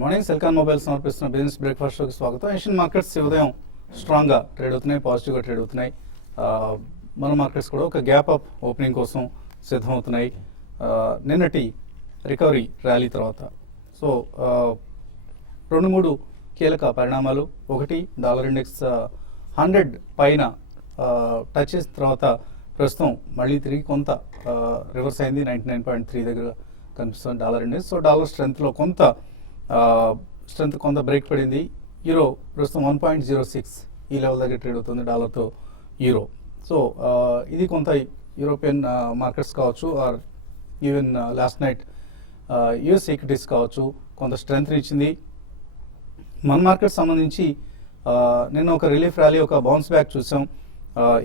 Morning Celkon mobiles సమర్పిస్తున్న business breakfast షోకి స్వాగతం. ఏషియన్ మార్కెట్స్ ఈ ఉదయం స్ట్రాంగ్గా ట్రేడ్ అవుతున్నాయి, పాజిటివ్గా ట్రేడ్ అవుతున్నాయి. మన మార్కెట్స్ కూడా ఒక గ్యాప్ అప్ ఓపెనింగ్ కోసం సిద్ధమవుతున్నాయి నిన్నటి రికవరీ ర్యాలీ తర్వాత. సో 2-3 కీలక పరిణామాలు. ఒకటి, డాలర్ ఇండెక్స్ 100 పైన టచ్ చేసిన తర్వాత ప్రస్తుతం మళ్ళీ తిరిగి కొంత రివర్స్ అయింది. 99.3 దగ్గర కనిపిస్తుంది డాలర్ ఇండెక్స్. సో డాలర్ స్ట్రెంత్లో కొంత బ్రేక్ పడింది. యూరో ప్రస్తుతం 1.06 ఈ లెవెల్ దగ్గర ట్రేడ్ అవుతుంది డాలర్తో యూరో. సో ఇది కొంత యూరోపియన్ మార్కెట్స్ కావచ్చు, or even last night US equities కావచ్చు, కొంత స్ట్రెంత్ ఇచ్చింది. మన మార్కెట్ సంబంధించి నిన్న ఒక రిలీఫ్ ర్యాలీ, ఒక బౌన్స్ బ్యాక్ చూసాం.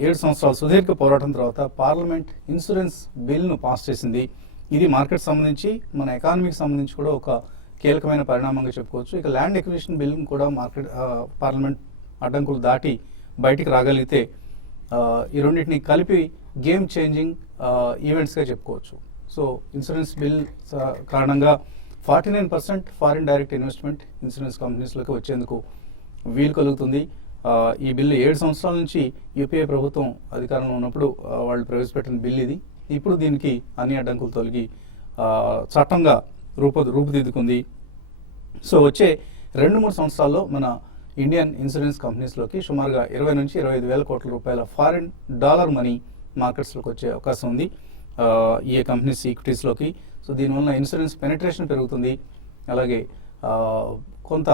7 సంవత్సరాల సుదీర్ఘ పోరాటం తర్వాత పార్లమెంట్ ఇన్సూరెన్స్ బిల్ను పాస్ చేసింది. ఇది మార్కెట్ సంబంధించి, మన ఎకానమీకి సంబంధించి కూడా ఒక కీలకమైన పరిణామంగా చెప్పుకోవచ్చు. ఇక ల్యాండ్ ఎక్విజిషన్ బిల్ కూడా పార్లమెంట్ అడ్డంకులు దాటి బయటికి రాగలిగితే ఈ రెండింటిని కలిపి గేమ్ చేంజింగ్ ఈవెంట్స్గా చెప్పుకోవచ్చు. సో ఇన్సూరెన్స్ బిల్ కారణంగా 49% ఫారిన్ డైరెక్ట్ ఇన్వెస్ట్మెంట్ ఇన్సూరెన్స్ కంపెనీస్లోకి వచ్చేందుకు వీలు కలుగుతుంది. ఈ బిల్లు 7 సంవత్సరాల నుంచి యూపీఏ ప్రభుత్వం అధికారంలో ఉన్నప్పుడు వాళ్ళు ప్రవేశపెట్టిన బిల్ ఇది. ఇప్పుడు దీనికి అన్ని అడ్డంకులు తొలగి చట్టంగా రూపుదిద్దుకుంది. సో వచ్చే 2-3 సంవత్సరాల్లో మన ఇండియన్ ఇన్సూరెన్స్ కంపెనీస్లోకి సుమారుగా 20 నుంచి 25 వేల కోట్ల రూపాయల ఫారిన్ డాలర్ మనీ మార్కెట్స్లోకి వచ్చే అవకాశం ఉంది ఈ కంపెనీస్ ఈక్విటీస్లోకి. సో దీనివల్ల ఇన్సూరెన్స్ పెనిట్రేషన్ పెరుగుతుంది, అలాగే కొంత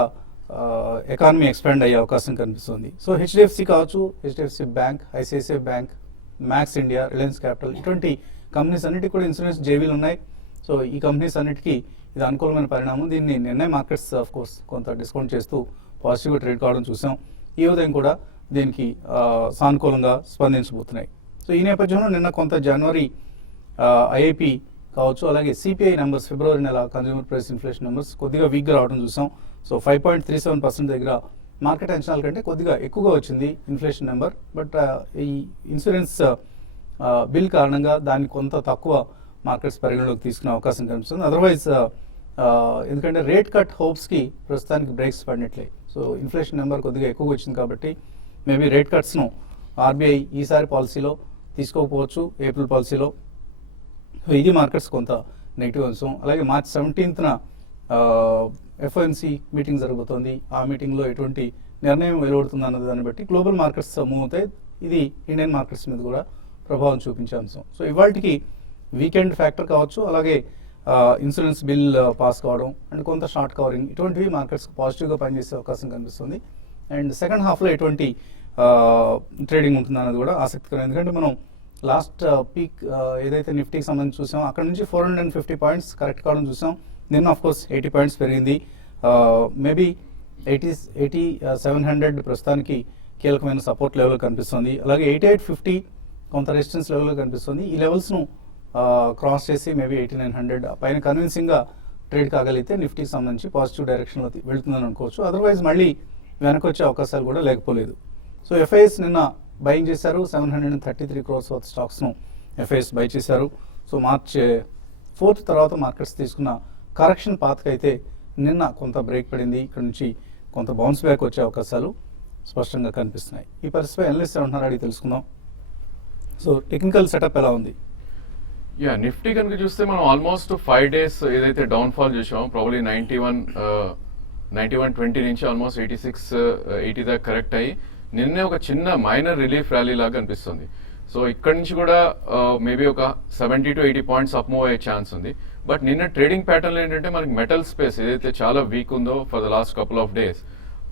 ఎకానమీ ఎక్స్పాండ్ అయ్యే అవకాశం కనిపిస్తుంది. సో హెచ్డిఎఫ్సి కావచ్చు, HDFC bank, ICICI bank, max India, Reliance capital, ఇటువంటి కంపెనీస్ అన్నిటికీ కూడా ఇన్సూరెన్స్ జేవీలు ఉన్నాయి. సో ఈ కంపెనీస్ అన్నిటికీ ఇది అనుకూలమైన పరిణామం. దీన్ని నిర్ణయ మార్కెట్స్ ఆఫ్ కోర్స్ కొంత డిస్కౌంట్ చేస్తూ పాజిటివ్గా ట్రేడ్ కావడం చూసాం. ఈ ఉదయం కూడా దీనికి సానుకూలంగా స్పందించబోతున్నాయి. సో ఈ నేపథ్యంలో నిన్న కొంత జనవరి ఐఐపి కావచ్చు, అలాగే సిపిఐ నెంబర్స్, ఫిబ్రవరి నెల కన్జ్యూమర్ ప్రైస్ ఇన్ఫ్లేషన్ నెంబర్స్ కొద్దిగా వీక్గా రావడం చూసాం. సో 5.37% దగ్గర మార్కెట్ అంచనాల కంటే కొద్దిగా ఎక్కువగా వచ్చింది ఇన్ఫ్లేషన్ నెంబర్. బట్ ఈ ఇన్సూరెన్స్ బిల్ కారణంగా దాన్ని కొంత తక్కువ మార్కెట్స్ పరిగణలోకి తీసుకునే అవకాశం కనిపిస్తుంది. అదర్వైజ్ ఎందుకంటే రేట్ కట్ హోప్స్కి ప్రస్తుతానికి బ్రేక్స్ పడినట్లే. సో ఇన్ఫ్లేషన్ నెంబర్ కొద్దిగా ఎక్కువగా వచ్చింది కాబట్టి మేబీ రేట్ కట్స్ను ఆర్బీఐ ఈసారి పాలసీలో తీసుకోకపోవచ్చు, ఏప్రిల్ పాలసీలో. సో ఇది మార్కెట్స్ కొంత నెగిటివ్ అంశం. అలాగే మార్చ్ 17న ఎఫ్ఓఎంసీ మీటింగ్ జరుగుతుంది. ఆ మీటింగ్లో ఎటువంటి నిర్ణయం వెలువడుతుంది అన్న దాన్ని బట్టి గ్లోబల్ మార్కెట్స్ మూవ్ అవుతాయి. ఇది ఇండియన్ మార్కెట్స్ మీద కూడా ప్రభావం చూపించే అంశం. సో ఇవాళకి వీకెండ్ ఫ్యాక్టర్ కావచ్చు, అలాగే ఇన్సూరెన్స్ బిల్ పాస్ కావడం అండ్ కొంత షార్ట్ కవరింగ్, ఇటువంటివి మార్కెట్స్ పాజిటివ్గా పనిచేసే అవకాశం కనిపిస్తుంది. అండ్ సెకండ్ హాఫ్లో ఎటువంటి ట్రేడింగ్ ఉంటుంది అన్నది కూడా ఆసక్తికరం. ఎందుకంటే మనం లాస్ట్ పీక్ ఏదైతే నిఫ్టీకి సంబంధించి చూసామో అక్కడ నుంచి 450 పాయింట్స్ కరెక్ట్ కావడం చూసాం. నిన్న ఆఫ్ కోర్స్ 80 పాయింట్స్ పెరిగింది. మేబీ 8700 ప్రస్తుతానికి కీలకమైన సపోర్ట్ లెవెల్ కనిపిస్తుంది. అలాగే 8850 కొంత రెసిస్టెన్స్ లెవెల్లో కనిపిస్తుంది. ఈ లెవెల్స్ను క్రాస్ చేసి మేబీ 8900 పైన కన్విన్సింగ్గా ట్రేడ్ కాగలిగితే నిఫ్టీకి సంబంధించి పాజిటివ్ డైరెక్షన్లో వెళ్తుందని అనుకోవచ్చు. అదర్వైజ్ మళ్ళీ వెనక్కి వచ్చే అవకాశాలు కూడా లేకపోలేదు. సో ఎఫ్ఐఎస్ నిన్న బయింగ్ చేశారు. 733 crores వర్త్ స్టాక్స్ను ఎఫ్ఐఎస్ బై చేశారు. సో మార్చ్ 4th తర్వాత మార్కెట్స్ తీసుకున్న కరెక్షన్ పాత్కి అయితే నిన్న కొంత బ్రేక్ పడింది. ఇక్కడ నుంచి కొంత బౌన్స్ బ్యాక్ వచ్చే అవకాశాలు స్పష్టంగా కనిపిస్తున్నాయి. ఈ పరిస్థితిపై అనలిస్ట్ ఏమంటున్నారు అడిగి తెలుసుకుందాం. సో టెక్నికల్ సెటప్ ఎలా ఉంది? నిఫ్టీ కనుక చూస్తే మనం ఆల్మోస్ట్ 5 days ఏదైతే డౌన్ ఫాల్ చూసాం, ప్రాబ్లీ 9120 నుంచి ఆల్మోస్ట్ 8680 దాకా కరెక్ట్ అయ్యి నిన్నే ఒక చిన్న మైనర్ రిలీఫ్ ర్యాలీ లాగా అనిపిస్తుంది. సో ఇక్కడ నుంచి కూడా మేబీ ఒక 70 to 80 పాయింట్స్ అప్ మూవ్ అయ్యే ఛాన్స్ ఉంది. బట్ నిన్న ట్రేడింగ్ ప్యాటర్న్ ఏంటంటే మనకి మెటల్ స్పేస్ ఏదైతే చాలా వీక్ ఉందో for the last couple of days,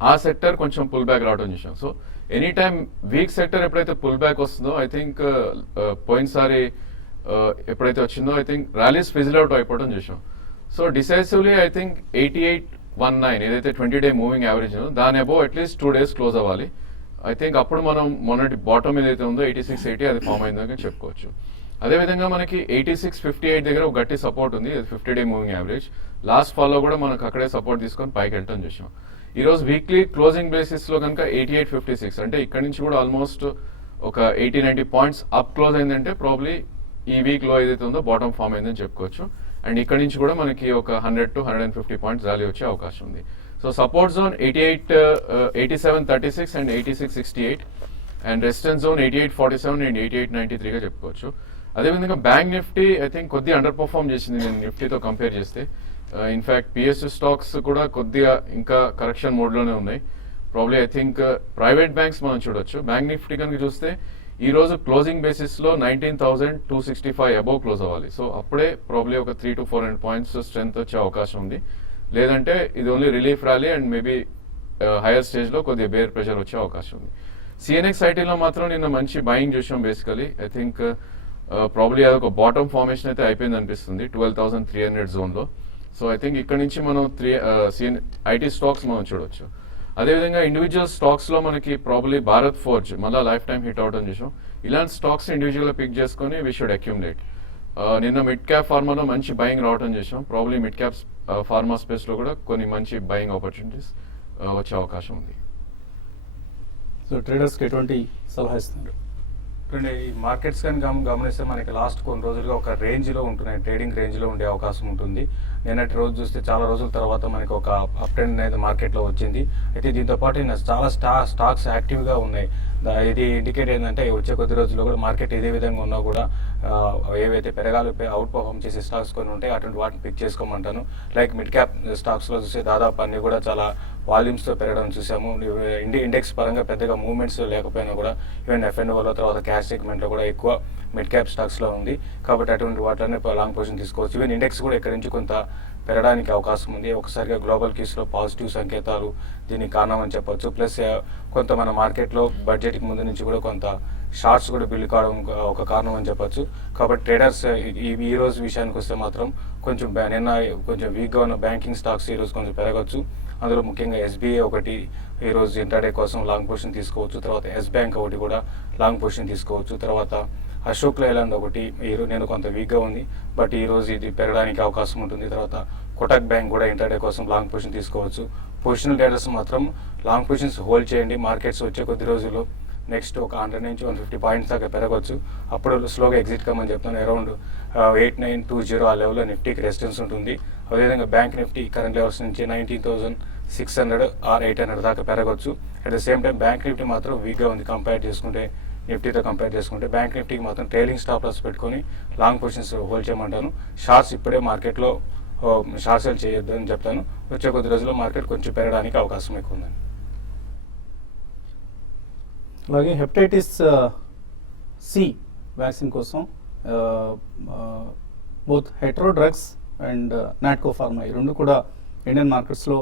ఆ సెక్టర్ కొంచెం పుల్ బ్యాక్ రావడం చూసాం. So any time weak sector ఎప్పుడైతే పుల్ బ్యాక్ వస్తుందో, ఐ థింక్ పోయినసారి ఎప్పుడైతే వచ్చిందో I think rallies fizzle out అయిపోవడం చూసాం. సో డిసైసివ్లీ ఐ థింక్ 8819 ఏదైతే 20-day మూవింగ్ యావరేజ్ దాని అబోవ్ అట్లీస్ట్ 2 days క్లోజ్ అవ్వాలి. ఐ థింక్ అప్పుడు మనం మొన్నటి బాటమ్ ఏదైతే ఉందో 8680 అది ఫామ్ అయిందని చెప్పుకోవచ్చు. అదేవిధంగా మనకి 8658 దగ్గర ఒక గట్టి సపోర్ట్ ఉంది, 50-day మూవింగ్ యావరేజ్. లాస్ట్ ఫాల్లో కూడా మనకు అక్కడే సపోర్ట్ తీసుకొని పైకి వెళ్ళటం చూసాం. ఈ రోజు వీక్లీ క్లోజింగ్ బేసిస్లో కనుక 8856 అంటే ఇక్కడ నుంచి కూడా ఆల్మోస్ట్ ఒక 80-90 పాయింట్స్ అప్ క్లోజ్ అయిందంటే ప్రాబ్లీ ఈ వీక్ లో ఏదైతే ఉందో బాటమ్ ఫామ్ అయిందని చెప్పుకోవచ్చు. అండ్ ఇక్కడ నుంచి కూడా మనకి ఒక 100 to 150 పాయింట్స్ ర్యాలీ వచ్చే అవకాశం ఉంది. So support zone 8736 and 8668 and resistance zone 8847 and 8893 గా చెప్పుకోవచ్చు. అదేవిధంగా బ్యాంక్ నిఫ్టీ ఐ థింక్ కొద్దిగా అండర్ పర్ఫార్మ్ చేసింది నేను నిఫ్టీతో కంపేర్ చేస్తే. ఇన్ఫాక్ట్ పిఎస్యు స్టాక్స్ కూడా కొద్దిగా ఇంకా కరెక్షన్ మోడ్లోనే ఉన్నాయి. Probably I think private banks మనం చూడొచ్చు. బ్యాంక్ నిఫ్టీ కనుక చూస్తే ఈ రోజు క్లోజింగ్ బేసిస్లో 19,265 అబౌవ్ క్లోజ్ అవ్వాలి. సో అప్పుడే ప్రాబ్లీ ఒక 300 to 400 పాయింట్స్ స్ట్రెంత్ వచ్చే అవకాశం ఉంది. లేదంటే ఇది only relief rally and maybe hire స్టేజ్లో కొద్దిగా బేర్ ప్రెషర్ వచ్చే అవకాశం ఉంది. సిఎన్ఎక్స్ ఐటీలో మాత్రం నిన్న మంచి బయింగ్ చూసాం. బేసికలీ ఐ థింక్ ప్రాబ్లీ అదొక బాటమ్ ఫార్మేషన్ అయితే అయిపోయింది అనిపిస్తుంది 12,300 జోన్లో. సో ఐ థింక్ ఇక్కడ నుంచి మనం ఐటీ స్టాక్స్ మనం చూడొచ్చు. అదేవిధంగా ఇండివిజువల్ స్టాక్స్లో మనకి ప్రాబ్లీ భారత్ ఫోర్జ్ మళ్ళీ లైఫ్ టైం హిట్ అవడం చూసాం. ఇలాంటి స్టాక్స్ ఇండివిజువల్గా పిక్ చేసుకొని వీ షుడ్ అక్యుములేట్. నిన్న మిడ్ క్యాప్ ఫార్మాలో మంచి బయింగ్ రావడం చేసాం. ప్రాబ్లీ మిడ్ క్యాప్ ఫార్మా స్పేస్లో కూడా కొన్ని మంచి బయింగ్ ఆపర్చునిటీస్ వచ్చే అవకాశం ఉంది. సో ట్రేడర్స్కి ఎటువంటి సలహా ఇస్తున్నారు? ఈ మార్కెట్స్ కానీ గమనిస్తే మనకి లాస్ట్ కొన్ని రోజులుగా ఒక రేంజ్లో ఉంటున్నాయి, ట్రేడింగ్ రేంజ్లో ఉండే అవకాశం ఉంటుంది. నిన్నటి రోజు చూస్తే చాలా రోజుల తర్వాత మనకి ఒక అప్ ట్రెండ్ అనేది మార్కెట్లో వచ్చింది. అయితే దీంతో పాటు చాలా స్టాక్స్ యాక్టివ్గా ఉన్నాయి. ఇది ఇండికేట్ ఏంటంటే వచ్చే కొద్ది రోజుల్లో కూడా మార్కెట్ ఇదే విధంగా ఉన్నా కూడా ఏవైతే పెరగాలి అవుట్ పర్ఫార్మ్ చేసే స్టాక్స్ కొన్ని ఉంటాయి అటువంటి వాటిని పిక్ చేసుకోమంటాను. లైక్ మిడ్ క్యాప్ స్టాక్స్లో చూస్తే దాదాపు అన్ని కూడా చాలా వాల్యూమ్స్తో పెరగడం చూసాము. ఇండెక్స్ పరంగా పెద్దగా మూవ్మెంట్స్ లేకపోయినా కూడా ఈవెన్ F&Oలో తర్వాత క్యాష్ సెగ్మెంట్లో కూడా ఎక్కువ మిడ్ క్యాప్ స్టాక్స్లో ఉంది. కాబట్టి అటువంటి వాటిలోనే లాంగ్ పొజిషన్ తీసుకోవచ్చు. ఈవెన్ ఇండెక్స్ కూడా ఇక్కడ నుంచి కొంత పెరగడానికి అవకాశం ఉంది. ఒకసారిగా గ్లోబల్ కీస్లో పాజిటివ్ సంకేతాలు దీనికి కారణం అని చెప్పొచ్చు. ప్లస్ కొంత మన మార్కెట్లో బడ్జెట్కి ముందు నుంచి కూడా కొంత షార్ట్స్ కూడా బిల్డ్ కావడం ఒక కారణం అని చెప్పొచ్చు. కాబట్టి ట్రేడర్స్ ఈ రోజు విషయానికి వస్తే మాత్రం కొంచెం నిన్న కొంచెం వీక్గా ఉన్న బ్యాంకింగ్ స్టాక్స్ ఈరోజు కొంచెం పెరగచ్చు. అందులో ముఖ్యంగా SBI ఒకటి ఈరోజు ఇంటర్డే కోసం లాంగ్ పొజిషన్ తీసుకోవచ్చు. తర్వాత ఎస్ బ్యాంక్ ఒకటి కూడా లాంగ్ పొజిషన్ తీసుకోవచ్చు. తర్వాత అశోక్ లేలాండ్ ఒకటి నేను కొంత వీక్గా ఉంది, బట్ ఈరోజు ఇది పెరగడానికి అవకాశం ఉంటుంది. తర్వాత కోటక్ బ్యాంక్ కూడా ఇంటర్డే కోసం లాంగ్ పొజిషన్ తీసుకోవచ్చు. పొజిషనల్ ట్రేడర్స్ మాత్రం లాంగ్ పొజిషన్స్ హోల్డ్ చేయండి. మార్కెట్స్ వచ్చే కొద్ది రోజుల్లో నెక్స్ట్ ఒక 100 నుంచి 150 పాయింట్స్ దాకా పెరగవచ్చు. అప్పుడు స్లోగా ఎగ్జిట్ కమ్మని చెప్తాను. అరౌండ్ 8920 ఆ లెవెల్లో నిఫ్టీకి రెసిస్టెన్స్ ఉంటుంది. అదేవిధంగా బ్యాంక్ నిఫ్టీ కరెంట్ లెవెల్స్ నుంచి 19,600 ఆర్ 800 దాకా పెరగవచ్చు. At the same time bank Nifty మాత్రం వీక్గా ఉంది నిఫ్టీతో కంపేర్ చేసుకుంటే. బ్యాంక్ నిఫ్టీకి మాత్రం ట్రైలింగ్ స్టాప్ లాస్ పెట్టుకొని లాంగ్ పొజిషన్స్ హోల్డ్ చేయమంటాను. షార్ట్స్ ఇప్పుడే మార్కెట్లో షార్ట్ సేల్ చేయొద్దు అని చెప్తాను. వచ్చే కొద్ది రోజుల్లో మార్కెట్ కొంచెం పెరగడానికి అవకాశం ఎక్కువ ఉందండి. అలాగే హెపటైటిస్ సి వ్యాక్సిన్ కోసం both Hetero drugs and Natco pharma ఈ రెండు కూడా ఇండియన్ మార్కెట్స్లో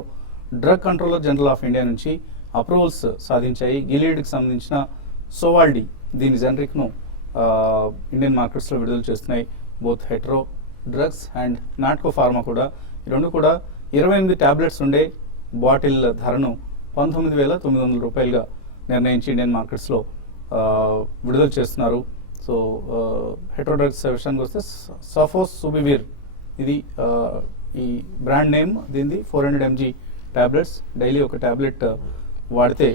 drug controller general of India నుంచి అప్రూవల్స్ సాధించాయి. గిలీడ్కి సంబంధించిన సోవాల్డి దీని జనరిక్ను ఇండియన్ మార్కెట్స్లో విడుదల చేస్తున్నాయి. Both Hetero drugs and Natco pharma కూడా ఈ రెండు కూడా 28 ట్యాబ్లెట్స్ ఉండే బాటిల్ ధరను 19,900 రూపాయలుగా నిర్ణయించి ఇండియన్ మార్కెట్స్లో విడుదల చేస్తున్నారు. సో హెట్రో డ్రగ్స్ విషయానికి వస్తే సఫోసుబివిర్ ఇది ఈ బ్రాండ్ నేమ్. దీనిది 400 mg ట్యాబ్లెట్స్. డైలీ ఒక ట్యాబ్లెట్ వాడితే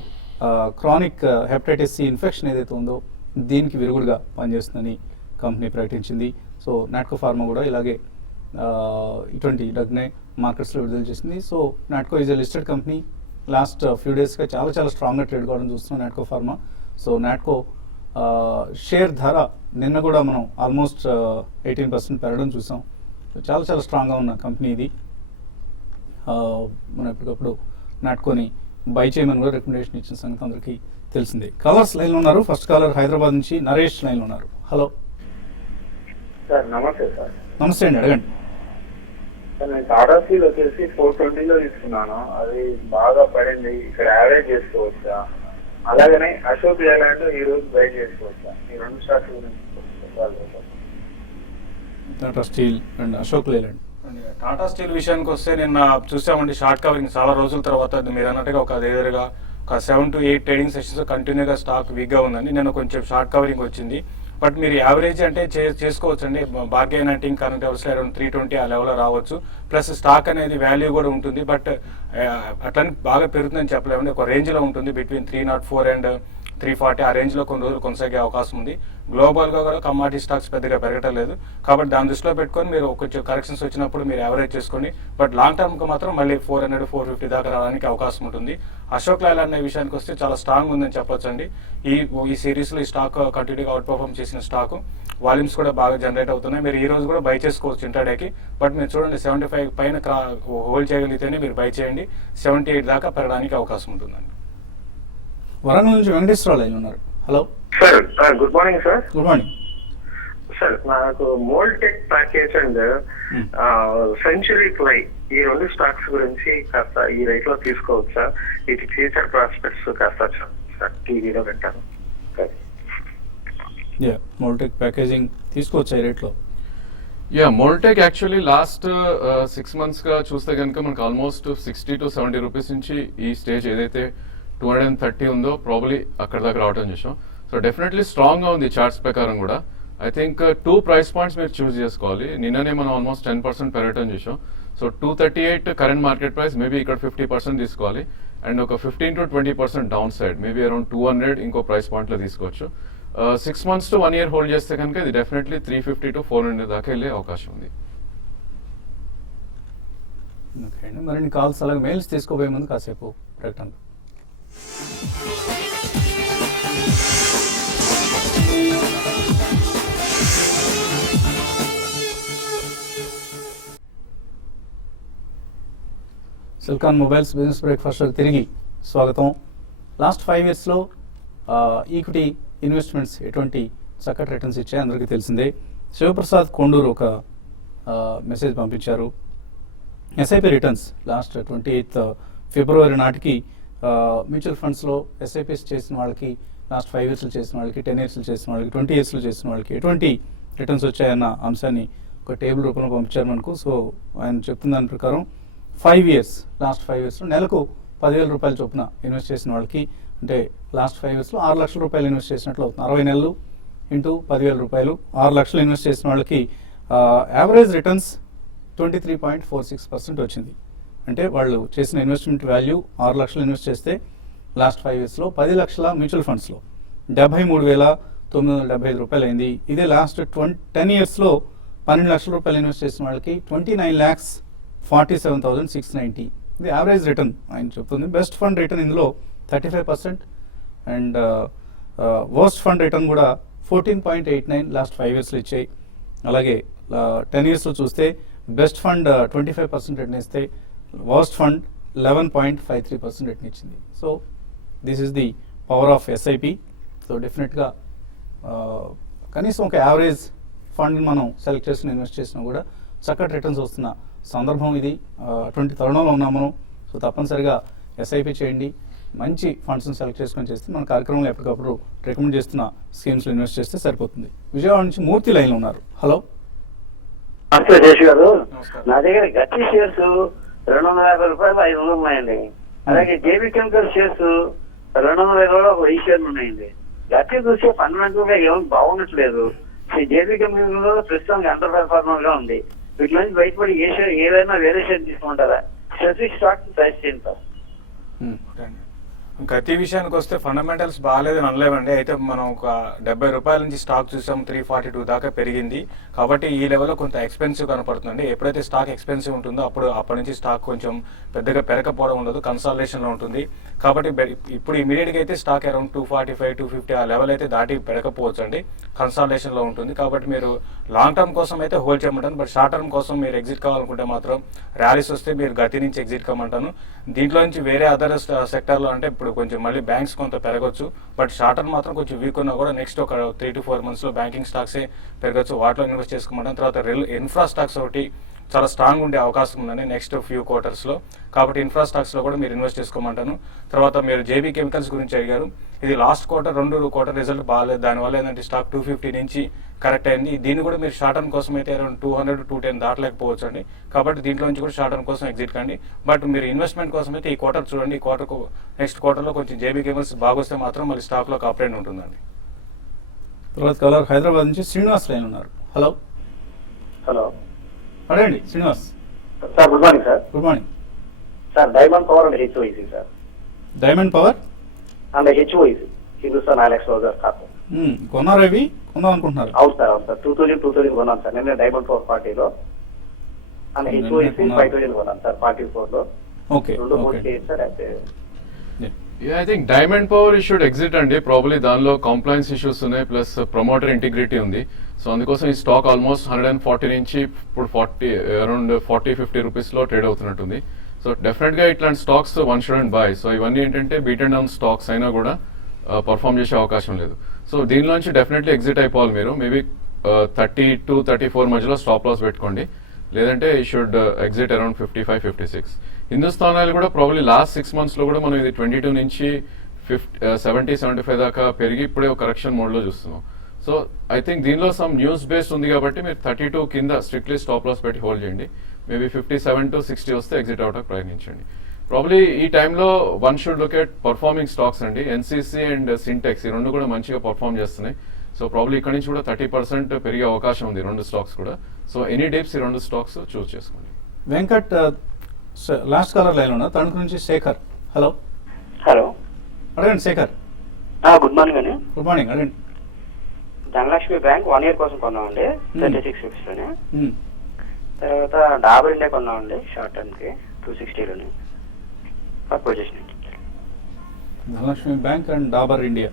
క్రానిక్ హెపటైటిస్ సి ఇన్ఫెక్షన్ ఏదైతే ఉందో దీనికి విరుగుడుగా పనిచేస్తుందని కంపెనీ ప్రకటించింది. సో నాట్కో ఫార్మా కూడా ఇలాగే ఇటువంటి డ్రగ్నే మార్కెట్స్లో విడుదల చేసింది. So Natco is a listed company. Last few డేస్గా చాలా స్ట్రాంగ్గా ట్రేడ్ కావడం చూస్తున్నాం నాట్కో ఫార్మా. సో నాట్కో షేర్ ధర నిన్న కూడా మనం ఆల్మోస్ట్ 18% పెరగడం చూసాం. చాలా స్ట్రాంగ్గా ఉన్న కంపెనీ ఇది. మనం ఎప్పటికప్పుడు నాట్కోని బై చేయమని కూడా రికమెండేషన్ ఇచ్చిన సంగతి అందరికీ తెలిసిందే. కాలర్స్ లైన్లో ఉన్నారు. ఫస్ట్ కాలర్ హైదరాబాద్ నుంచి నరేష్ లైన్లో ఉన్నారు. Hello sir. నమస్తే సార్. నమస్తే అండి, అడగండి. సార్ నేను టాటా స్టీల్ వచ్చేసి 420లో తీసుకున్నాను. అది బాగా పడింది. ఇక్కడ యావరేజ్ చేసుకోవచ్చా? అలాగనే అశోక్ లేలాండ్ ఈ రోజు బై చేసుకోవచ్చా? ఈ రెండు స్టాక్స్ గురించి టాటా స్టీల్ అండ్ అశోక్ లేలాండ్. టాటా స్టీల్ విషయానికి వస్తే నిన్న చూసామండి షార్ట్ కవరింగ్ చాలా రోజుల తర్వాత. మీరు అన్నట్టుగా ఒక దగ్గరగా ఒక 7 to 8 ట్రేడింగ్ సెషన్స్ కంటిన్యూగా స్టాక్ వీక్గా ఉందండి. నిన్న కొంచెం షార్ట్ కవరింగ్ వచ్చింది. బట్ మీరు యావరేజ్ అంటే చేసుకోవచ్చు అండి. బార్గెన్ అంటే కరెంట్ లెవెల్స్ అరౌండ్ 320 ఆ లెవెల్లో రావచ్చు. ప్లస్ స్టాక్ అనేది వాల్యూ కూడా ఉంటుంది. బట్ అట్లని బాగా పెరుగుతుందని చెప్పలేమండి. ఒక రేంజ్లో ఉంటుంది బిట్వీన్ 304 and 340 ఆ రేంజ్లో కొన్ని రోజులు కొనసాగే అవకాశం ఉంది. గ్లోబల్గా కూడా కమాడిటీ స్టాక్స్ పెద్దగా పెరగటం లేదు, కాబట్టి దాని దృష్టిలో పెట్టుకొని మీరు కొంచెం కరెక్షన్స్ వచ్చినప్పుడు మీరు యావరేజ్ చేసుకోండి. బట్ లాంగ్ టర్మ్కి మాత్రం మళ్ళీ 400, 450 దాకా రావడానికి అవకాశం ఉంటుంది. అశోక్ లైలాండ్ అనే విషయానికి వస్తే చాలా స్ట్రాంగ్ ఉందని చెప్పొచ్చు అండి. ఈ సిరీస్లో ఈ స్టాక్ కంటిన్యూగా అవుట్ పర్ఫార్మ్ చేసిన స్టాక్, వాల్యూమ్స్ కూడా బాగా జనరేట్ అవుతున్నాయి. మీరు ఈ రోజు కూడా బై చేసుకోవచ్చు ఇంటర్డేకి. బట్ మీరు చూడండి 75 పైన హోల్డ్ చేయగలిగితేనే మీరు బై చేయండి. 78 దాకా పెరగడానికి అవకాశం ఉంటుందండి. వరంగల్ నుంచి వెంకటేశ్వరరావు లైన్ ఉన్నారు. Hello sir good morning sir. Good morning sir నాకు Moltek package and century ply ఈ రెండు స్టాక్స్ గురించి కాస్త ఈ రేట్ లో తీసుకోవచ్చా, వీటి ఫ్యూచర్ ప్రాస్పెక్ట్స్ కాస్త సార్ టీవీలో పెట్టాను. మోల్టెక్ ప్యాకేజింగ్ తీసుకోవచ్చా ఈ రేట్లో? మోల్టెక్ యాక్చువల్లీ లాస్ట్ 6 monthsగా చూస్తే కనుక మనకు ఆల్మోస్ట్ 60 to 70 రూపీస్ నుంచి ఈ స్టేజ్ ఏదైతే 230 ఉందో ప్రాబ్లీ అక్కడ దాకా రావడం చూసాం. సో డెఫినెట్లీ స్ట్రాంగ్గా ఉంది చార్ట్స్ ప్రకారం కూడా. ఐ థింక్ 2 price points మీరు చూస్ చేసుకోవాలి. నిన్ననే మనం ఆల్మోస్ట్ 10% పెరగటం చూసాం. So 238 current market price, maybe ఇక్కడ 50% తీసుకోవాలి. అండ్ ఒక 15 to 20% down side, maybe around 200 ఇంకో ప్రైస్ పాయింట్లో తీసుకోవచ్చు. 6 months to 1 year హోల్డ్ చేస్తే కనుక ఇది డెఫినెట్లీ 350 to 400 దాకా వెళ్ళే అవకాశం ఉంది. ఓకే అండి, మరిన్ని కాల్స్ అలాగే మెయిల్స్ తీసుకోబోయే ముందు కాసేపు ప్రకటనలు. సిల్కాన్ మొబైల్స్ బిజినెస్ బ్రేక్ఫాస్ట్ తిరిగి స్వాగతం. లాస్ట్ 5 yearsలో ఈక్విటీ ఇన్వెస్ట్మెంట్స్ ఎటువంటి చక్కటి రిటర్న్స్ ఇచ్చాయి అందరికీ తెలిసిందే. శివప్రసాద్ కొండూరు ఒక మెసేజ్ పంపించారు. SIP returns last 28th February నాటికి మ్యూచువల్ ఫండ్స్లో ఎస్ఐపిస్ చేసిన వాళ్ళకి, లాస్ట్ 5 yearsలో చేసిన వాళ్ళకి, 10 yearsలో చేసిన వాళ్ళకి, 20 yearsలో చేసిన వాళ్ళకి ఎటువంటి రిటర్న్స్ వచ్చాయన్న అంశాన్ని ఒక టేబుల్ రూపంలో పంపించారు మనకు. సో ఆయన చెప్తున్న దాని ప్రకారం 5 years, లాస్ట్ 5 yearsలో నెలకు 10,000 రూపాయల చొప్పున ఇన్వెస్ట్ చేసిన వాళ్ళకి, అంటే లాస్ట్ 5 yearsలో 6 లక్షల రూపాయలు ఇన్వెస్ట్ చేసినట్లు అవుతుంది. 60 నెలలు ఇంటూ 10,000 రూపాయలు, 6 లక్షలు ఇన్వెస్ట్ చేసిన వాళ్ళకి యావరేజ్ రిటర్న్స్ 23.46% వచ్చింది. అంటే వాళ్ళు చేసిన ఇన్వెస్ట్మెంట్ వాల్యూ 6 లక్షలు ఇన్వెస్ట్ చేస్తే లాస్ట్ 5 yearsలో 10 లక్షల మ్యూచువల్ ఫండ్స్లో 73,975 రూపాయలు అయింది. ఇదే లాస్ట్ 10 yearsలో 12 లక్షల రూపాయలు ఇన్వెస్ట్ చేసిన వాళ్ళకి 29,47,690. ఇది యావరేజ్ రిటర్న్ ఆయన చెప్తుంది. బెస్ట్ ఫండ్ రిటర్న్ ఇందులో 35% అండ్ వర్స్ట్ ఫండ్ రిటర్న్ కూడా 14.89 లాస్ట్ 5 yearsలో ఇచ్చాయి. అలాగే 10 yearsలో చూస్తే బెస్ట్ ఫండ్ 25% రిటర్న్ ఇస్తే వర్స్ట్ ఫండ్ 11.53% రిటర్న్ ఇచ్చింది. So this is the power of SIP. So డెఫినెట్గా కనీసం ఒక యావరేజ్ ఫండ్ మనం సెలెక్ట్ చేసుకుని ఇన్వెస్ట్ చేసినా కూడా చక్కటి రిటర్న్స్ వస్తున్న సందర్భం ఇది. అటువంటి తరుణంలో ఉన్నాం మనం. సో తప్పనిసరిగా ఎస్ఐపి చేయండి, మంచి ఫండ్స్ని సెలెక్ట్ చేసుకొని చేస్తే మన కార్యక్రమంలో ఎప్పటికప్పుడు రికమెండ్ చేస్తున్న స్కీమ్స్లో ఇన్వెస్ట్ చేస్తే సరిపోతుంది. విజయవాడ నుంచి మూర్తి లైన్లో ఉన్నారు. హలో శేష్ గారు, నా దగ్గర గట్టి షేర్స్ 250 రూపాయలు 500 ఉన్నాయండి. అలాగే జేబీ కెమికల్ షేర్స్ 220 ఒక 1000 షేర్లు ఉన్నాయండి. గట్టి చూస్తే ఫండమెంటల్ గా ఏమీ బాగుండట్లేదు. జేబీ కెమికల్ లో ప్రస్తుతానికి అండర్ పెర్ఫార్మర్ గా ఉంది. వీటి నుంచి బయటపడి ఏ షేర్ ఏదైనా వేరే షేర్ తీసుకుంటారా? స్పెసిఫిక్ స్టాక్ ప్రైస్ చేయండి సార్. గతి విషయానికి వస్తే ఫండమెంటల్స్ బాగాలేదని అనలేమండి. అయితే మనం ఒక 70 రూపాయల నుంచి స్టాక్ చూసాం, 342 దాకా పెరిగింది. కాబట్టి ఈ లెవెల్లో కొంత ఎక్స్పెన్సివ్ కనపడుతుంది. ఎప్పుడైతే స్టాక్ ఎక్స్పెన్సివ్ ఉంటుందో అప్పటి నుంచి స్టాక్ కొంచెం పెద్దగా పెరగకపోవడం ఉండదు, కన్సాలిడేషన్లో ఉంటుంది. కాబట్టి ఇప్పుడు ఇమీడియట్గా అయితే స్టాక్ అరౌండ్ 245, 250 ఆ లెవెల్ అయితే దాటి పెరగకపోవచ్చు అండి, కన్సాలిడేషన్లో ఉంటుంది. కాబట్టి మీరు లాంగ్ టర్మ్ కోసం అయితే హోల్డ్ చేయమంటాను. బట్ షార్ట్ టర్మ్ కోసం మీరు ఎగ్జిట్ కావాలనుకుంటే మాత్రం ర్యాలీస్ వస్తే మీరు గతి నుంచి ఎగ్జిట్ కామంటాను. దీంట్లో నుంచి వేరే అదర్ సెక్టర్లో అంటే ఇప్పుడు కొంచెం మళ్ళీ బ్యాంక్స్ కొంత పెరగచ్చు. బట్ షార్ట్ టర్మ్ మాత్రం కొంచెం వీక్ ఉన్నా కూడా నెక్స్ట్ ఒక 3 to 4 monthsలో బ్యాంకింగ్ స్టాక్సే పెరగచ్చు, వాటిలో ఇన్వెస్ట్ చేసుకోమంటాను. తర్వాత ఇన్ఫ్రా స్టాక్స్ ఒకటి చాలా స్ట్రాంగ్ ఉండే అవకాశం ఉందండి నెక్స్ట్ ఫ్యూ క్వార్టర్స్లో. కాబట్టి ఇన్ఫ్రా స్టాక్స్లో కూడా మీరు ఇన్వెస్ట్ చేసుకోమంటాను. తర్వాత మీరు జేబీ కెమికల్స్ గురించి అడిగారు. ఇది లాస్ట్ క్వార్టర్ 2 quarter రిజల్ట్ బాగాలేదు. దానివల్ల ఏంటంటే స్టాక్ 250 నుంచి కరెక్ట్ అయింది. దీన్ని కూడా మీరు షార్ట్ టర్మ్ కోసం అయితే అరౌండ్ 200 to 210 దాటలేకపోవచ్చు అండి. కాబట్టి దీంట్లో నుంచి కూడా షార్ట్ టర్మ్ కోసం ఎగ్జిట్ కండి. బట్ మీరు ఇన్వెస్ట్మెంట్ కోసం అయితే ఈ క్వార్టర్ చూడండి. ఈ క్వార్టర్ నెక్స్ట్ క్వార్టర్లో కొంచెం జేబీ కెమికల్స్ బాగొస్తే మాత్రం మళ్ళీ స్టాక్లో ఒక అప్ట్రెండ్ ఉంటుందండి. తర్వాత కలర్ హైదరాబాద్ నుంచి శ్రీనివాస్ లైన్ ఉన్నారు. హలో హలో అడగండి Srinivas. Sir good morning sir. Good morning sir diamond power and HOEC sir. Diamond power and HOEC. Hindustan ఐలాక్స్ లో సార్ స్టాక్. కొన్నారా ఇవి? కొందాం అనుకుంటున్నారు? అవును సార్ 2000 కొన్నాను సార్. నేను డైమండ్ 440లో అండ్ హెచ్ఓఎస్సి 5000 కొన్నాను సార్ 44 లో. ఓకే రెండు మూడు ఓకే. చేయొచ్చు సార్. అయితే ఐ థింక్ డైమండ్ పవర్ ఈ షుడ్ ఎగ్జిట్ అండి. ప్రాబ్లీ దానిలో కాంప్లైన్స్ ఇష్యూస్ ఉన్నాయి, ప్లస్ ప్రమోటర్ ఇంటిగ్రిటీ ఉంది. సో అందుకోసం ఈ స్టాక్ ఆల్మోస్ట్ 140 నుంచి ఇప్పుడు 40 అరౌండ్ 40-50 రూపీస్లో ట్రేడ్ అవుతున్నట్టుంది. సో డెఫినెట్గా ఇట్లాంటి stocks one student by. So ఇవన్నీ ఏంటంటే బీట్ అండ్ డౌన్ స్టాక్స్ అయినా కూడా పర్ఫామ్ చేసే అవకాశం లేదు. సో దీనిలోంచి డెఫినెట్లీ ఎగ్జిట్ అయిపోవాలి మీరు. మేబీ 30-34 మధ్యలో స్టాప్ లాస్ పెట్టుకోండి, లేదంటే ఈ should exit around 55-56. Hindustan oil కూడా ప్రాబ్లీ లాస్ట్ 6 monthsలో కూడా మనం ఇది 22 నుంచి 70-75 దాకా పెరిగి ఇప్పుడే ఒక కరెక్షన్ మోడ్లో చూస్తున్నాం. సో ఐ థింక్ దీనిలో సమ్ న్యూస్ బేస్డ్ ఉంది కాబట్టి మీరు 32 కింద స్ట్రిక్ట్లీ స్టాప్ లాస్ పెట్టి హోల్డ్ చేయండి. మేబీ 57-60 వస్తే ఎగ్జిట్ అవడానికి ప్రయత్నించండి. ప్రాబ్లీ ఈ టైంలో one should look at performing stocks అండి. ఎన్సీసీ అండ్ సింటెక్స్ ఈ రెండు కూడా మంచిగా పర్ఫామ్ చేస్తున్నాయి. సో ప్రాబ్లీ ఇక్కడ నుంచి కూడా 30% పెరిగే అవకాశం ఉంది రెండు స్టాక్స్ కూడా. సో ఎనీ డేప్స్ ఈ రెండు స్టాక్స్ చూస్ చేసుకోండి. వెంకట్ లాస్ట్ కాలర్ లైన్ ఉన్నా తణుకు నుంచి శేఖర్. హలో హలో, అడగండి శేఖర్. గుడ్ మార్నింగ్ అండి. గుడ్ మార్నింగ్, అడగండి. ధనలక్ష్మి బ్యాంక్ 1 year కోసం కొన్నామండి 36 రూపీస్లోనే. మ్మ్. తర్వాత డాబర్ ఇండియా కొన్నామండి షార్ట్ టర్మ్కి 260లోనే. Position Dhanlaxmi bank and Dabur India.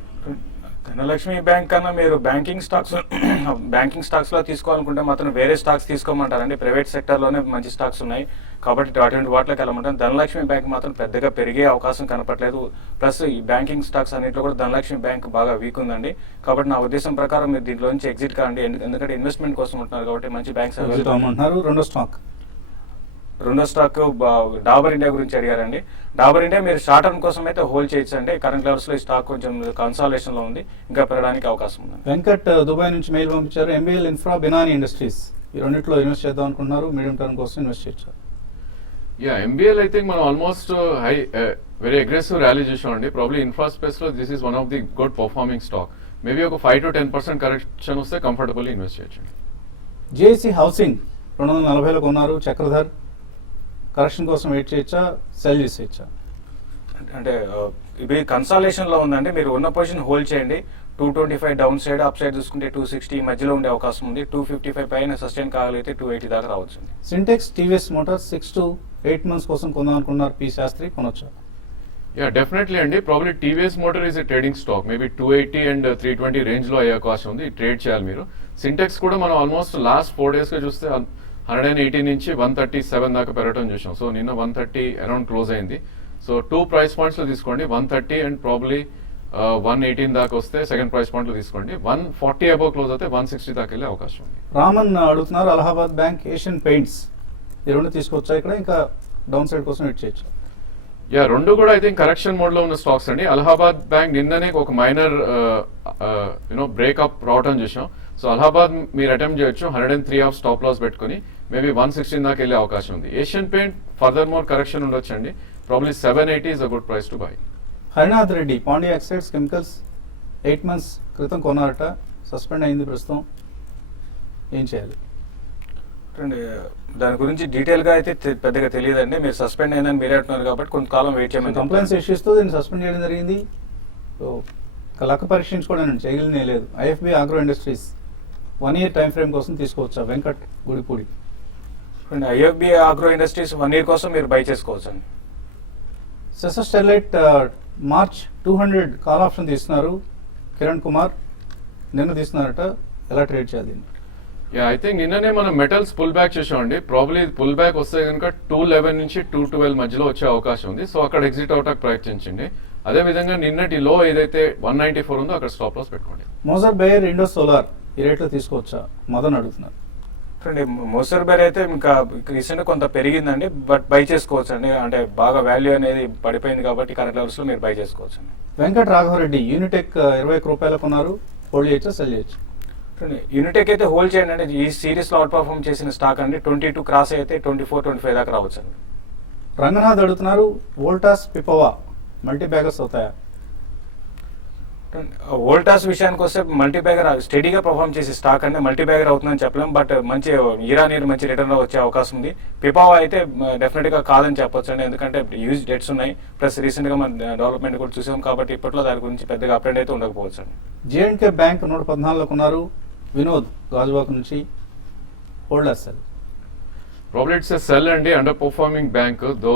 Dhanlaxmi bank కన్నా మీరు బ్యాంకింగ్ స్టాక్స్ లో తీసుకోవాలనుకుంటే మాత్రం వేరే స్టాక్స్ తీసుకోమంటారండి. ప్రైవేట్ సెక్టర్ లోనే మంచి స్టాక్స్ ఉన్నాయి కాబట్టి అటువంటి వాటిలోకి వెళ్ళమంటారు. ధనలక్ష్మి బ్యాంక్ మాత్రం పెద్దగా పెరిగే అవకాశం కనపట్లేదు. ప్లస్ ఈ బ్యాంకింగ్ స్టాక్స్ అన్నింటిలో కూడా ధనలక్ష్మి బ్యాంక్ బాగా వీక్ ఉందండి. కాబట్టి నా ఉద్దేశం ప్రకారం మీరు దీంట్లో నుంచి ఎగ్జిట్ కాండి. ఎందుకంటే ఇన్వెస్ట్మెంట్ కోసం ఉంటున్నారు కాబట్టి మంచి బ్యాంక్స్. ఎగ్జిట్ అవ్వమంటున్నారు. రెండో స్టాక్ డాబర్ ఇండియా గురించి అడిగారండి. డాబర్ ఇండియా మీరు షార్ట్ టర్మ్ కోసం అయితే హోల్డ్ చేయొచ్చు అండి. కరెంట్ లెవెల్స్ లో ఈ స్టాక్ కొంచెం కన్సాలేషన్ లో ఉంది, ఇంకా పెరగడానికి అవకాశం ఉంది. వెంకట్ దుబాయ్ నుంచి మెయిల్ పంపించారు. ఎంబీఎల్ ఇన్ఫ్రా, బినాని ఇండస్ట్రీస్ ఈ రెండిట్లో ఇన్వెస్ట్ చేద్దాం అనుకుంటున్నారు. మీడియం టర్మ్ కోసం ఇన్వెస్ట్ చేయొచ్చు. ఎంబీఎల్ ఐ థింక్ మనం almost high very aggressive rally చూసామండి. ప్రాబ్లీ ఇన్ఫ్రా స్పేస్ లో this is one of the good performing stock. Maybe ఒక 5-10% కరెక్షన్ వస్తే కంఫర్టబుల్లీ ఇన్వెస్ట్ చేయొచ్చు. జేఏసీ హౌసింగ్ 240లో కొన్నారు. చక్రధర్ కరెక్షన్ కోసం వెయిట్ చేయొచ్చా, సెల్ చేసేయచ్చా? అంటే ఇది కన్సాలేషన్ లో ఉందండి. మీరు ఉన్న పొజిషన్ హోల్డ్ చేయండి. 225 డౌన్ సైడ్, అప్ సైడ్ చూసుకుంటే 260 మధ్యలో ఉండే అవకాశం ఉంది. 255 పైన సస్టైన్ కాగలిగితే 280 దాకా రావచ్చు. Sintex TVS Motors 6 to 8 months కోసం కొందాం అనుకున్నారు. పి శాస్త్రి కొనొచ్చా? డెఫినెట్లీ అండి. Probably TVS motor is a trading stock. Maybe 280 and 320 range లో అయ్యే అవకాశం ఉంది. ట్రేడ్ చేయాలి మీరు. సింటెక్స్ కూడా మనం ఆల్మోస్ట్ లాస్ట్ 4 days గా చూస్తే 180 నుంచి 137 దాకా పెరగడం చూసాం. సో నిన్న 130 అరౌండ్ క్లోజ్ అయింది. సో 2 price points లో తీసుకోండి. 130 అండ్ ప్రాబ్లీ 118 దాకా వస్తే సెకండ్ ప్రైస్ పాయింట్ లో తీసుకోండి. 140 అబౌవ్ క్లోజ్ అయితే 160 దాకా వెళ్ళే అవకాశం ఉంది. రామన్ అడుగుతున్నారు. అలహాబాద్ బ్యాంక్, ఏషియన్ పెయింట్స్ ఈ రెండు తీసుకోవచ్చా? ఇక్కడ ఇంకా డౌన్ సైడ్ కోసం వెయిట్ చేయొచ్చు. రెండు కూడా ఐ థింక్ కరెక్షన్ మోడ్ లో ఉన్న స్టాక్స్ అండి. అలహాబాద్ బ్యాంక్ నిన్ననే ఒక మైనర్ బ్రేక్అప్ రావటం చూసాం. సో అలహాబాద్ మీరు అటెంప్ట్ చేయొచ్చు. 103 ఆఫ్ స్టాప్ లాస్ పెట్టుకుని మేబీ 116 దాకా వెళ్ళే అవకాశం ఉంది. Asian paint further more correction ఉండొచ్చు అండి. Probably 780 is a good price to buy. Harinath Reddy, Pondy oxides chemicals 8 months క్రితం కొన్నారట. సస్పెండ్ అయింది ప్రస్తుతం. ఏం చేయాలి? దాని గురించి డీటెయిల్ గా అయితే పెద్దగా తెలియదండి. మీరు సస్పెండ్ అయిందని మీరే అంటున్నారు కాబట్టి కొంతకాలం వెయిట్ చేయమని. కంప్లైంట్స్ ఇష్యూస్ తో దీన్ని సస్పెండ్ చేయడం జరిగింది. సో లక్క పరీక్షించుకోవడానికి చేయగలిగినే లేదు. IFB agro industries 1 year time frame కోసం తీసుకోవచ్చా? Venkat Gudipudi. IFB agro industries 1 year కోసం మీరు బై చేసుకోవచ్చు అండి. సెసర్ స్టెర్లైట్ మార్చ్ 200 కాల్ ఆప్షన్ తీస్తున్నారు. కిరణ్ కుమార్ నిన్న తీస్తున్నారట. ఎలా ట్రేడ్ చేయాలి? ఐ థింక్ నిన్ననే మనం మెటల్స్ పుల్ బ్యాక్ చేసామండి. ప్రాబ్లీ పుల్ బ్యాక్ వస్తే కనుక 211 నుంచి 212 మధ్యలో వచ్చే అవకాశం ఉంది. సో అక్కడ ఎగ్జిట్ అవటానికి ప్రయత్నించండి. అదే విధంగా నిన్నటి లో ఏదైతే 194 ఉందో అక్కడ స్టాప్ లాస్ పెట్టుకోండి. మోజర్ బేయర్, ఇండో సోలార్ ఈ రేట్లో తీసుకోవచ్చా? మదన్ అడుగుతున్నారు. మోసర్ బేర్ అయితే ఇంకా రీసెంట్ కొంత పెరిగిందండి, బట్ బై చేసుకోవచ్చు అండి. అంటే బాగా వాల్యూ అనేది పడిపోయింది కాబట్టి కరెంట్ లెవెల్స్ లో మీరు బై చేసుకోవచ్చు అండి. వెంకట్ రాఘవరెడ్డి, యూనిటెక్ 21 రూపాయలకు కొన్నారు. హోల్డ్ చేయొచ్చా, సెల్ చేయొచ్చు? యూనిటెక్ అయితే హోల్డ్ చేయండి అండి. ఈ సిరీస్ లో అవుట్ పర్ఫార్మ్ చేసిన స్టాక్ అండి. 22 క్రాస్ అయితే 24-25 దాకా రావచ్చు అండి. రంగనాథ్ అడుగుతున్నారు. వోల్టాస్, పిపవా మల్టీ బ్యాగర్స్ అవుతాయా? వోల్టాస్ విషయానికి వస్తే మల్టీబ్యాగర్ స్టడీగా పర్ఫామ్ చేసే స్టాక్ అంటే మల్టీబ్యాగర్ అవుతుందని చెప్పలేం, బట్ మంచి ఇరానీర్ మంచి రిటర్న్ వచ్చే అవకాశం ఉంది. పిపావా అయితే డెఫినెట్గా కాదని చెప్పొచ్చు అండి, ఎందుకంటే యూజ్ డెట్స్ ఉన్నాయి, ప్లస్ రీసెంట్గా మనం డెవలప్మెంట్ కూడా చూసాం కాబట్టి ఇప్పట్లో దాని గురించి పెద్దగా అప్డేట్ అయితే ఉండకపోవచ్చు అండి. జేఎండ్కే బ్యాంక్ 114లో కొన్నారు. వినోద్ గాజువాక నుంచి holder sell. Probably it's a sell అండి, under performing bank though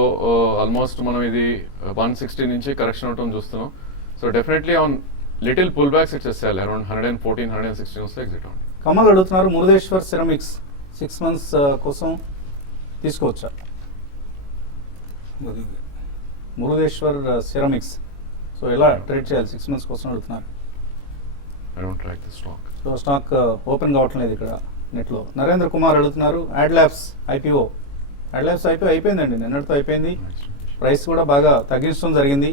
almost మనం ఇది 160 నుంచి కరెక్షన్ అవటం చూస్తున్నాం. So definitely on little pull backs it's a sell around 114, 116 వస్తే ఎగ్జిట్ అవ్వండి. కమల్ అడుగుతున్నారు మురుదేశ్వర్ సిరమిక్స్ 6 months కోసం తీసుకోవచ్చా? మురుదేశ్వర్ సిరమిక్స్ సో ఎలా ట్రేడ్ చేయాలి 6 months కోసం అడుగుతున్నారు. I don't like this stock. So stock open కావట్లేదు ఇక్కడ నెట్లో. నరేంద్ర కుమార్ అడుగుతున్నారు add labs IPO. Add labs IPO అయిపోయిందండి, నిన్నటితో అయిపోయింది. ప్రైస్ కూడా బాగా తగ్గించడం జరిగింది.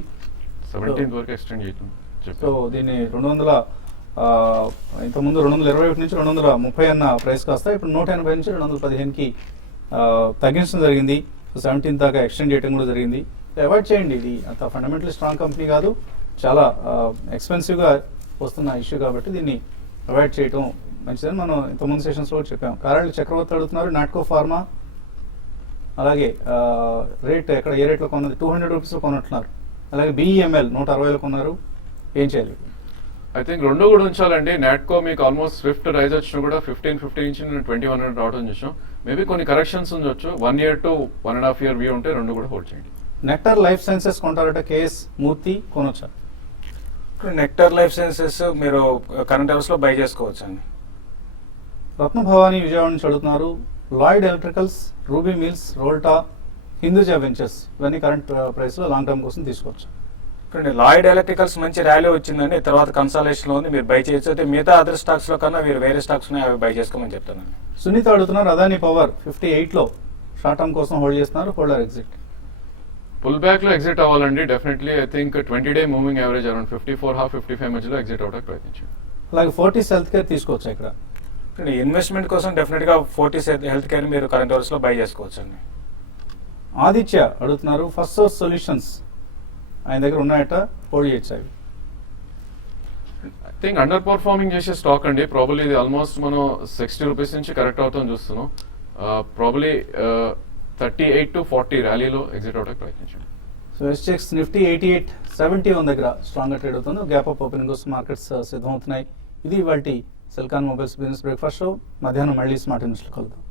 17th వరకు ఎక్స్టెండ్ చేయటం సో చెప్పారు. దీన్ని 200 ఇంతకుముందు 221 నుంచి 230 అన్న ప్రైస్ కాస్త ఇప్పుడు 180 నుంచి 215కి తగ్గించడం జరిగింది. సో 17 దాకా ఎక్స్టెండ్ చేయడం కూడా జరిగింది. అవాయిడ్ చేయండి, ఇది అంత ఫండమెంటల్ స్ట్రాంగ్ కంపెనీ కాదు, చాలా ఎక్స్పెన్సివ్గా వస్తున్న ఇష్యూ కాబట్టి దీన్ని అవాయిడ్ చేయటం మంచిదని మనం ఇంతకుముందు సెషన్స్లో చెప్పాం. కారణాలు చక్రవర్తి అడుగుతున్నారు నాట్కో ఫార్మా, అలాగే రేట్ ఎక్కడ ఏ రేట్లో కొన్నది 200 రూపీస్లో కొన్నట్టున్నారు. అలాగే బిఈఎంఎల్ 160లో కొన్నారు. ఏం చేయాలి? ఐ థింక్ రెండు కూడా ఉంచాలండి. నాట్కో మీకు ఆల్మోస్ట్ స్విఫ్ట్ రైజ్ వచ్చినా కూడా 1550 నుంచి 2100 రావడం చూసాం. మేబీ కొన్ని కరెక్షన్స్ ఉండొచ్చు. 1 year to 1.5 year వ్యూ ఉంటే రెండు కూడా హోల్డ్ చేయండి. నెక్టర్ లైఫ్ సైన్సెస్ కొంటారట కేఎస్ మూర్తి, కొనొచ్చా? నెక్టర్ లైఫ్ సైన్సెస్ మీరు కరెంట్ అవర్స్లో బై చేసుకోవచ్చు అండి. రత్నభవాని విజయవాడ నుంచి అడుగుతున్నారు Lloyd Electricals, Ruby Mills, Rolta, Hinduja Ventures ఇవన్నీ కరెంట్ ప్రైస్లో లాంగ్ టర్మ్ కోసం తీసుకోవచ్చు. ఇక్కడ లాయిడ్ ఎలక్ట్రికల్స్ మంచి ర్యాలీ వచ్చిందండి, తర్వాత కన్సాలేషన్లో ఉంది, మీరు బై చేయొచ్చు. అయితే మిగతా అదర్ స్టాక్స్లో కన్నా మీరు వేరే స్టాక్స్ ఉన్నాయి, అవి బై చేసుకోమని చెప్తానండి. సునీత అడుగుతున్నారు అదాని పవర్ 58లో షార్ట్ టర్మ్ కోసం హోల్డ్ చేస్తున్నారు, హోల్డర్ ఎగ్జిట్. పుల్ బ్యాక్ లో ఎగ్జిట్ అవ్వాలండి definitely. I think 20-day moving average around 54.5-55 మధ్యలో ఎగ్జిట్ అవడానికి ప్రయత్నించండి. అలాగే ఫోర్టీస్ హెల్త్ కేర్ తీసుకోవచ్చు ఇక్కడ. ఇక్కడ ఇన్వెస్ట్మెంట్ కోసం డెఫినెట్గా ఫోర్టీస్ హెల్త్ కేర్ మీరు కరెంట్ అవర్స్లో బై చేసుకోవచ్చు అండి. ఆదిత్య అడుగుతున్నారు ఫస్ట్ సోర్స్ సొల్యూషన్స్ ఆయన దగ్గర ఉన్నాయట, హోల్డ్ చేయొచ్చు అవి. ఐ థింక్ అండర్ పర్ఫార్మింగ్ చేసే స్టాక్ అండి. ప్రాబబ్లీ ఇది ఆల్మోస్ట్ మనం 60 రూపీస్ నుంచి కరెక్ట్ అవుతాం చూస్తున్నాం. ప్రాబబ్లీ 38 to 40 ర్యాలీలో ఎగ్జిట్ అవడానికి ప్రయత్నించండి. సో ఎస్టెక్స్ నిఫ్టీ 88.71 దగ్గర స్ట్రాంగ్గా ట్రేడ్ అవుతుంది. గ్యాప్ అప్ ఓపెనింగ్ కోసం మార్కెట్స్ సిద్ధమవుతున్నాయి. ఇది ఇవాల్టి Celkon mobiles business breakfast show. మధ్యాహ్నం మళ్ళీ స్మార్ట్ న్యూస్లో కలుద్దాం.